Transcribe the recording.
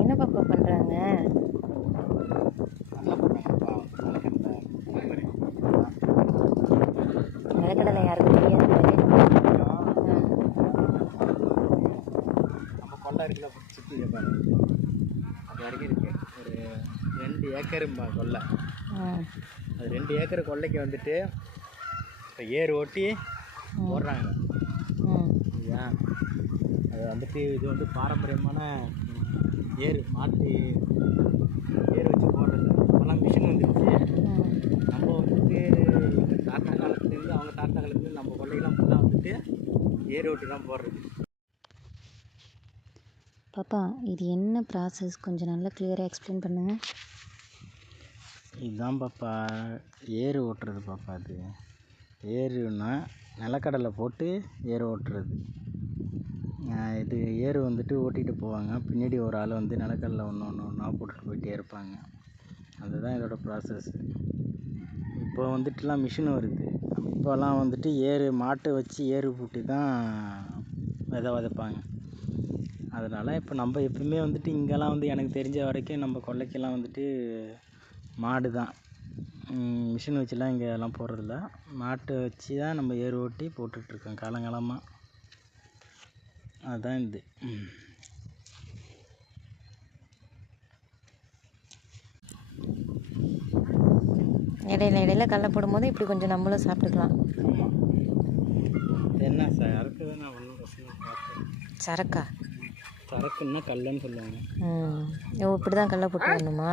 என்ன பாப்பா பண்ணுறாங்க? நிலக்கடலை யாருக்கும் தெரியாது. நம்ம கொள்ளை இருக்குல்ல சுற்றி கேட்பாங்க. அது வரைக்கும் இருக்கு. ஒரு 2 ஏக்கரும்பா கொள்ளை. அது 2 ஏக்கர் கொள்ளைக்கு வந்துட்டு இப்போ ஏர் ஓட்டி போடுறாங்க. சரியா? அது வந்துட்டு இது வந்து பாரம்பரியமான ஏர் மாட்டு ஏர் வச்சு போடுறது. இப்போலாம் மிஷின் வந்துடுச்சு. நம்ம வந்துட்டு எங்கள் தாத்தா காலத்துலேருந்து அவங்க தாத்தா காலத்துலேருந்து நம்ம கொள்ளைக்கெல்லாம் ஃபுல்லாக வந்துட்டு ஏர் ஓட்டி தான் போடுறது. பாப்பா இது என்ன ப்ராசஸ் கொஞ்சம் நல்லா கிளியராக எக்ஸ்பிளைன் பண்ணுங்கள். இதுதான் பாப்பா ஏர் ஓட்டுறது பாப்பா. அது ஏருன்னா நிலக்கடலை போட்டு ஏர் ஓட்டுறது. இது ஏர் வந்துட்டு ஓட்டிகிட்டு போவாங்க. பின்னாடி ஒரு ஆள் வந்து நிலக்கடலை ஒன்றா போட்டுட்டு போயிட்டே இருப்பாங்க. அதுதான் இதோட ப்ராசஸ். இப்போ வந்துட்டுலாம் மிஷின் வருது. இப்போலாம் வந்துட்டு ஏர் மாட்டை வச்சு ஏர் பூட்டி தான் விதைப்பாங்க. அதனால் இப்போ நம்ம எப்பவுமே வந்துட்டு இங்கெல்லாம் வந்து எனக்கு தெரிஞ்ச வரைக்கும் நம்ம கொல்லைக்கெல்லாம் வந்துட்டு மாடு தான். மிஷின் வச்சுலாம் இங்கே எல்லாம் போடுறதில்ல. மாட்டை வச்சு தான் நம்ம ஏர் ஓட்டி போட்டுட்ருக்கோம் காலங்காலமாக. அதுதான் இது. இடையில கடலை போடும்போது இப்படி கொஞ்சம் நம்மளும் சாப்பிட்டுக்கலாம். ஆமாம். என்ன சரக்கு தானே ஒன்றும் பிரச்சனை பார்த்தேன். சரக்கா? சரக்குன்னா கல்லுன்னு சொல்லுவாங்க. இப்படி தான் கடலை போட்டு வரணுமா?